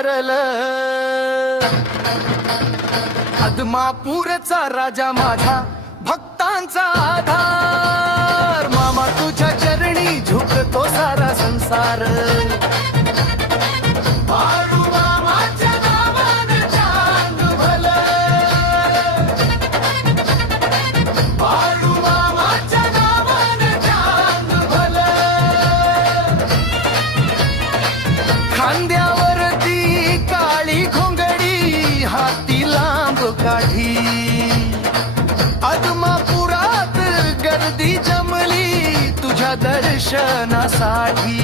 तरल. आदमापूरचा राजा माझा भक्तांचा आधार. मामा तुझ्या चरणी झुकतो सारा संसार. बाळू मामाच्या नावानं चांग भलं. बाळू मामाच्या नावानं चांग भलं. खांद्यावरती काळी घोंगडी हाती लांब काठी. आदमापुरात गर्दी जमली तुझ्या दर्शनासाठी.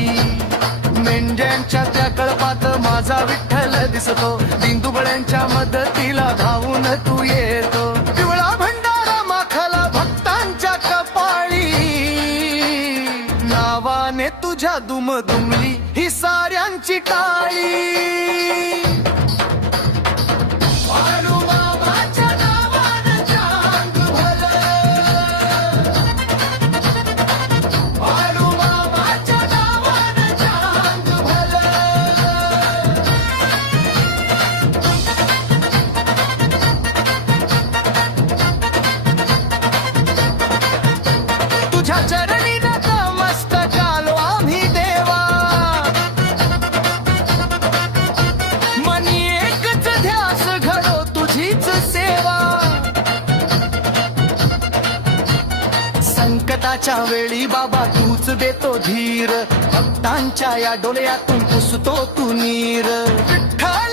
मेंढ्यांच्या त्या कळपात माझा विठ्ठल दिसतो. दिंदुबळ्यांच्या मदतीला धावून तू येतो. पिवळा भंडारा माखला भक्तांच्या कपाळी. नावाने तुझ्या दुमदुमली ही साऱ्यांची टाळी. चरणी नतमस्तकालो आम्ही देवा. मनी एकच ध्यास घडो तुझीच सेवा. संकटाच्या वेळी बाबा तूच देतो धीर. भक्तांच्या या डोळ्यातून पुसतो तू नीर. विठ्ठल